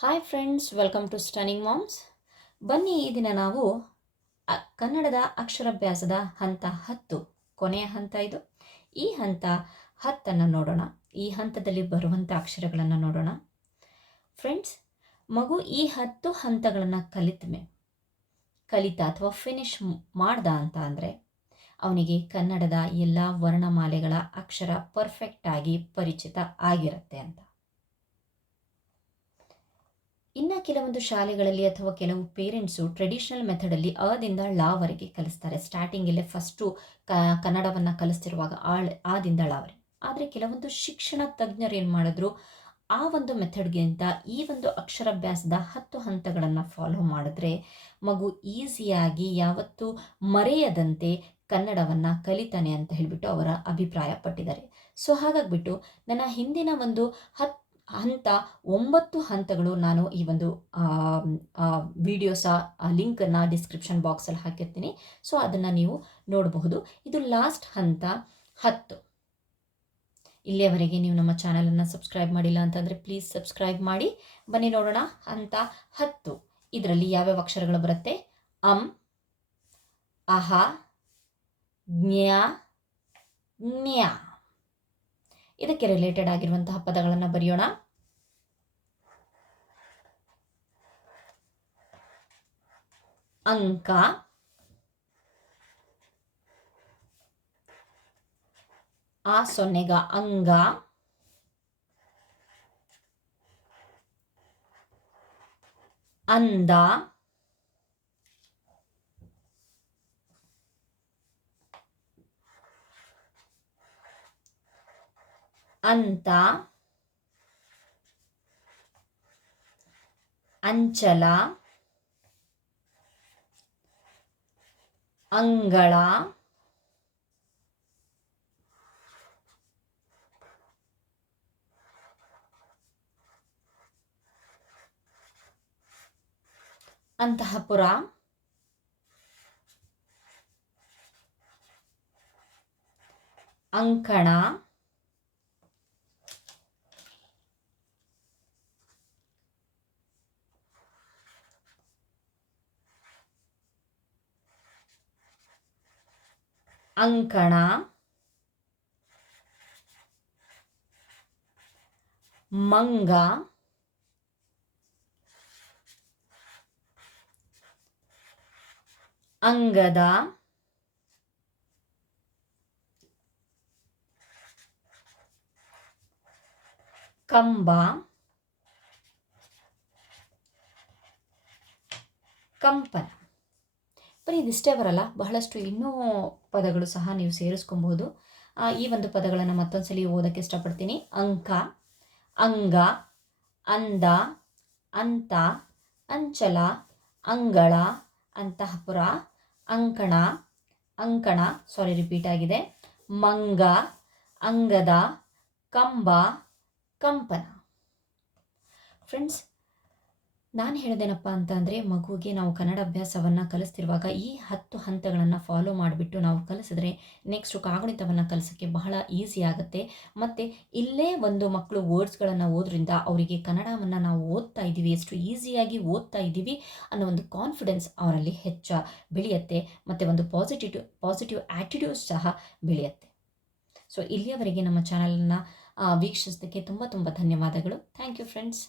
Hi friends, welcome to stunning moms. ಬನ್ನಿ, ಈ ದಿನ ನಾವು ಕನ್ನಡದ ಅಕ್ಷರಾಭ್ಯಾಸದ ಹಂತ 10 ಕೊನೆಯ ಹಂತ ಇದು. ಈ ಹಂತ 10 ನೋಡೋಣ. ಈ ಹಂತದಲ್ಲಿ ಬರುವಂಥ ಅಕ್ಷರಗಳನ್ನು ನೋಡೋಣ. ಫ್ರೆಂಡ್ಸ್, ಮಗು ಈ 10 ಹಂತಗಳನ್ನು ಕಲಿತ ಅಥವಾ ಫಿನಿಶ್ ಮಾಡ್ದ ಅಂತ ಅಂದರೆ ಅವನಿಗೆ ಕನ್ನಡದ ಎಲ್ಲ ವರ್ಣಮಾಲೆಗಳ ಅಕ್ಷರ ಪರ್ಫೆಕ್ಟಾಗಿ ಪರಿಚಿತ ಆಗಿರುತ್ತೆ ಅಂತ. ಇನ್ನು ಕೆಲವೊಂದು ಶಾಲೆಗಳಲ್ಲಿ ಅಥವಾ ಕೆಲವು ಪೇರೆಂಟ್ಸು ಟ್ರೆಡಿಷನಲ್ ಮೆಥಡಲ್ಲಿ ಅದಿಂದ ಳವರೆಗೆ ಕಲಿಸ್ತಾರೆ. ಸ್ಟಾರ್ಟಿಂಗಲ್ಲೇ ಫಸ್ಟು ಕನ್ನಡವನ್ನು ಕಲಿಸ್ತಿರುವಾಗ ಆದಿಂದ ಳವರೆಗೆ. ಆದರೆ ಕೆಲವೊಂದು ಶಿಕ್ಷಣ ತಜ್ಞರು ಏನು ಮಾಡಿದ್ರು, ಆ ಒಂದು ಮೆಥಡ್ಗಿಂತ ಈ ಒಂದು ಅಕ್ಷರಾಭ್ಯಾಸದ 10 ಹಂತಗಳನ್ನು ಫಾಲೋ ಮಾಡಿದ್ರೆ ಮಗು ಈಸಿಯಾಗಿ ಯಾವತ್ತೂ ಮರೆಯದಂತೆ ಕನ್ನಡವನ್ನು ಕಲಿತಾನೆ ಅಂತ ಹೇಳಿಬಿಟ್ಟು ಅವರ ಅಭಿಪ್ರಾಯ ಪಟ್ಟಿದ್ದಾರೆ. ಸೊ ಹಾಗಾಗಿಬಿಟ್ಟು ನನ್ನ ಹಿಂದಿನ ಒಂದು 9 ಹಂತಗಳು ನಾನು ಈ ಒಂದು ವಿಡಿಯೋಸ ಲಿಂಕನ್ನು ಡಿಸ್ಕ್ರಿಪ್ಷನ್ ಬಾಕ್ಸಲ್ಲಿ ಹಾಕಿರ್ತೀನಿ. ಸೊ ಅದನ್ನು ನೀವು ನೋಡಬಹುದು. ಇದು ಲಾಸ್ಟ್ ಹಂತ 10. ಇಲ್ಲಿಯವರೆಗೆ ನೀವು ನಮ್ಮ ಚಾನಲನ್ನು ಸಬ್ಸ್ಕ್ರೈಬ್ ಮಾಡಿಲ್ಲ ಅಂತಂದರೆ ಪ್ಲೀಸ್ ಸಬ್ಸ್ಕ್ರೈಬ್ ಮಾಡಿ. ಬನ್ನಿ ನೋಡೋಣ. ಹಂತ 10 ಇದರಲ್ಲಿ ಯಾವ್ಯಾವ ಅಕ್ಷರಗಳು ಬರುತ್ತೆ? ಅಂ, ಅಹ, ಜ್ಞ, ಜ್ಞ. ಇದಕ್ಕೆ ರಿಲೇಟೆಡ್ ಆಗಿರುವಂತಹ ಪದಗಳನ್ನು ಬರೆಯೋಣ. ಅಂಕ, ಆ ಸೊನ್ನೆಗ ಅಂಗ, ಅಂದ, ಅಂತ, ಅಂಚಲ, ಅಂಗಳ, ಅಂತಃಪುರ, ಅಂಕಣ, ಅಂಕಣ, ಮಂಗ, ಅಂಗದ, ಕಂಬ, ಕಂಪನ. ಬರೀ ಇದಿಷ್ಟೇ ಬರಲ್ಲ, ಬಹಳಷ್ಟು ಇನ್ನೂ ಪದಗಳು ಸಹ ನೀವು ಸೇರಿಸ್ಕೊಬಹುದು. ಈ ಒಂದು ಪದಗಳನ್ನು ಮತ್ತೊಂದ್ಸಲಿ ಓದೋಕ್ಕೆ ಇಷ್ಟಪಡ್ತೀನಿ. ಅಂಕ, ಅಂಗ, ಅಂದ, ಅಂತ, ಅಂಚಲ, ಅಂಗಳ, ಅಂತಃಪುರ, ಅಂಕಣ, ರಿಪೀಟ್ ಆಗಿದೆ, ಮಂಗ, ಅಂಗದ, ಕಂಬ, ಕಂಪನ. ಫ್ರೆಂಡ್ಸ್, ನಾನು ಹೇಳಿದೇನಪ್ಪ ಅಂತಂದರೆ ಮಗುವಿಗೆ ನಾವು ಕನ್ನಡ ಅಭ್ಯಾಸವನ್ನು ಕಲಿಸ್ತಿರುವಾಗ ಈ 10 ಹಂತಗಳನ್ನು ಫಾಲೋ ಮಾಡಿಬಿಟ್ಟು ನಾವು ಕಲಿಸಿದ್ರೆ ನೆಕ್ಸ್ಟು ಕಾಗುಣಿತವನ್ನು ಕಲಿಸೋಕ್ಕೆ ಬಹಳ ಈಸಿ ಆಗುತ್ತೆ. ಮತ್ತು ಇಲ್ಲೇ ಒಂದು ಮಕ್ಕಳು ವರ್ಡ್ಸ್ಗಳನ್ನು ಓದ್ರಿಂದ ಅವರಿಗೆ ಕನ್ನಡವನ್ನು ನಾವು ಓದ್ತಾ ಇದ್ದೀವಿ, ಎಷ್ಟು ಈಸಿಯಾಗಿ ಓದ್ತಾ ಇದ್ದೀವಿ ಅನ್ನೋ ಒಂದು ಕಾನ್ಫಿಡೆನ್ಸ್ ಅವರಲ್ಲಿ ಬೆಳೆಯುತ್ತೆ. ಮತ್ತು ಒಂದು ಪಾಸಿಟಿವ್ ಆ್ಯಟಿಟ್ಯೂಡ್ ಸಹ ಬೆಳೆಯುತ್ತೆ. ಸೊ ಇಲ್ಲಿಯವರೆಗೆ ನಮ್ಮ ಚಾನಲನ್ನು ವೀಕ್ಷಿಸೋದಕ್ಕೆ ತುಂಬ ಧನ್ಯವಾದಗಳು. Thank you friends.